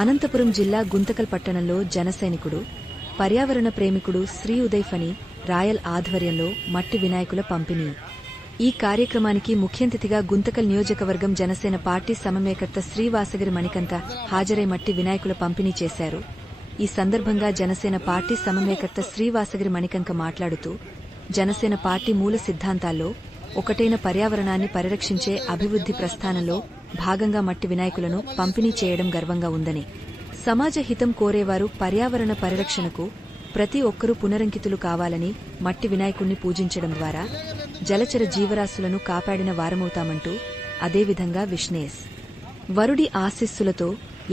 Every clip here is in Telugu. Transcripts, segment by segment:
అనంతపురం జిల్లా గుంతకల్ పట్టణంలో జనసైనికుడు పర్యావరణ ప్రేమికుడు శ్రీ ఉదయ్ ఫణి రాయల్ ఆధ్వర్యంలో మట్టి వినాయకుల పంపిణీ. ఈ కార్యక్రమానికి ముఖ్యంతిథిగా గుంతకల్ నియోజకవర్గం జనసేన పార్టీ సమన్వయకర్త శ్రీ వాసగిరి మణికంఠ హాజరై మట్టి వినాయకుల పంపిణీ చేశారు. ఈ సందర్భంగా జనసేన పార్టీ సమన్వయకర్త శ్రీ వాసగిరి మణికంఠ మాట్లాడుతూ, జనసేన పార్టీ మూల సిద్ధాంతాల్లో ఒకటైన పర్యావరణాన్ని పరిరక్షించే అభివృద్ధి ప్రస్థానంలో భాగంగా మట్టి వినాయకులను పంపిణీ చేయడం గర్వంగా ఉందని, సమాజ హితం కోరేవారు పర్యావరణ పరిరక్షణకు ప్రతి ఒక్కరూ పునరంకితులు కావాలని మట్టి వినాయకుణ్ణి పూజించడం ద్వారా జలచర జీవరాశులను కాపాడిన వారమవుతామంటూ, అదేవిధంగా విష్ణేశ్ వరుడి ఆశీస్సులతో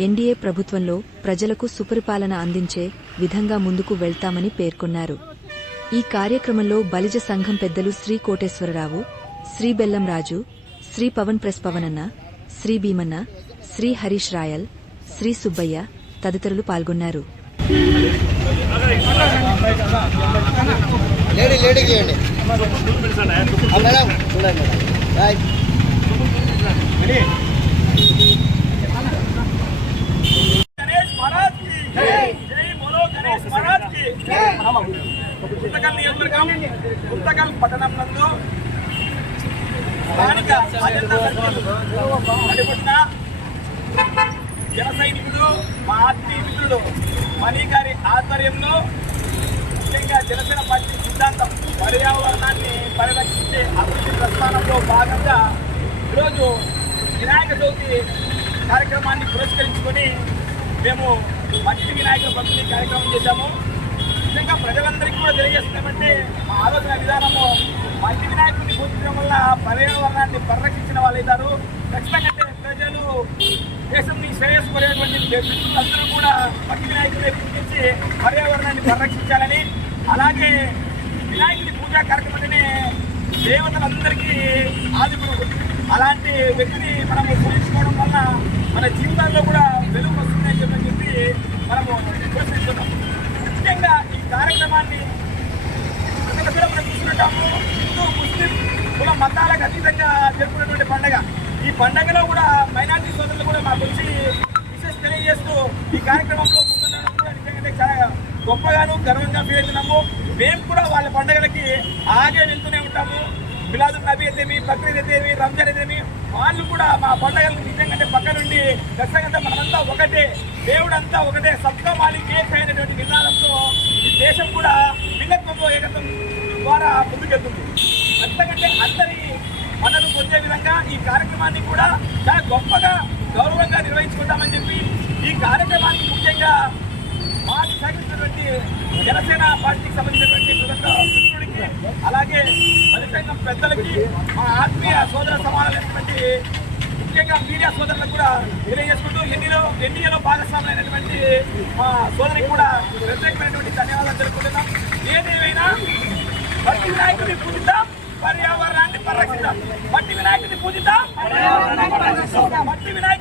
ఎన్డీఏ ప్రభుత్వంలో ప్రజలకు సుపరిపాలన అందించే విధంగా ముందుకు వెళ్తామని పేర్కొన్నారు. ఈ కార్యక్రమంలో బలిజ సంఘం పెద్దలు శ్రీ కోటేశ్వరరావు, శ్రీ బెల్లం రాజు, శ్రీ పవన్ ప్రెస్ పవనన్న, శ్రీ భీమన్న, శ్రీ హరీష్ రాయల్, శ్రీ సుబ్బయ్య తదితరులు పాల్గొన్నారు. గుంతకల్ పట్టణం నందు స్థానిక జన సైనికుడు మా ఆత్మీయ మిత్రుడు మణి గారి ఆధ్వర్యంలో ముఖ్యంగా జనసేన పార్టీ సిద్ధాంతం పర్యావరణాన్ని పరిరక్షించే అభివృద్ధి ప్రస్థానంలో భాగంగా ఈరోజు వినాయక చవితి కార్యక్రమాన్ని పురస్కరించుకొని మేము మట్టి వినాయకుల పంపిణీ కార్యక్రమం చేశాము. నిజంగా ప్రజలందరికీ కూడా తెలియజేస్తున్నామంటే మా ఆలోచన విధానము మట్టి వినాయకుడిని పూజించడం వల్ల పర్యావరణాన్ని పరిరక్షించిన వాళ్ళు అవుతారు. ఖచ్చితంగా ప్రజలు దేశంని శ్రేయస్సుకునేటువంటి మిత్రులందరూ కూడా మట్టి వినాయకుడిని పూజించి పర్యావరణాన్ని పరిరక్షించాలని, అలాగే వినాయకుడి పూజా కార్యక్రమాన్ని దేవతలందరికీ ఆదిగురు అలాంటి వ్యక్తిని మనము పూజించుకోవడం వల్ల మన జీవితాల్లో కూడా వెలుగు వస్తుందని చెప్పి మనము ప్రోత్సహిస్తున్నాం. ముఖ్యంగా ఈ కార్యక్రమాన్ని మనం చూసుకుంటాము. హిందూ ముస్లిం కుల మతాలకు అతీతంగా జరుపుకునేటువంటి పండుగ. ఈ పండుగలో కూడా మైనార్టీ సోదరులు కూడా మాకు వచ్చి విశేష తెలియజేస్తూ ఈ కార్యక్రమంలో ముందుండడం కూడా నిజంగా చాలా గొప్పగాను గర్వంగా ఫీల్ అవుతున్నాము. మేము కూడా వాళ్ళ పండుగలకి ఆగే వెళ్తూనే ఉంటాము. మిలాదున్ నబీ అయితేమి, బక్రీద్ అయితేమి, రంజాన్ అయితేమి, వాళ్ళు కూడా మా పండుగలకు నిజంగా పక్క నుండి ఖచ్చితంగా మనమంతా ఒకటే, దేవుడంతా ఒకటే, సబ్కా మాలిక్ ఏక్ అయినటువంటి విధానంతో ఈ దేశం కూడా భిన్నత్వంలో ఏకత్వం ద్వారా ముందుకెళ్తుంది. ఖచ్చితంగా అందరి మనలు పొందే విధంగా ఈ కార్యక్రమాన్ని కూడా చాలా గొప్పగా గౌరవంగా నిర్వహించుకుంటామని చెప్పి ఈ కార్యక్రమానికి ముఖ్యంగా మాకు సహకరించినటువంటి జనసేన పార్టీకి సంబంధించినటువంటి మిత్రుడికి, అలాగే బలిసంఘం పెద్దలకి, మా ఆత్మీయ సోదర సమానమైనటువంటి ముఖ్యంగా మీడియా సోదరులకు కూడా తెలియజేసుకుంటూ ఎన్డీఏలో భాగస్వాములైనటువంటి మా సోదరికి కూడా ప్రత్యేకమైనటువంటి ధన్యవాదాలు తెలుపుకుంటున్నాం. ఏదేమైనా మట్టి వినాయకుడిని పూజిద్దాం, పర్యావరణాన్ని పరిరక్షిద్దాం. మట్టి వినాయకుడిని పూజిద్దాం, మట్టి వినాయకుడి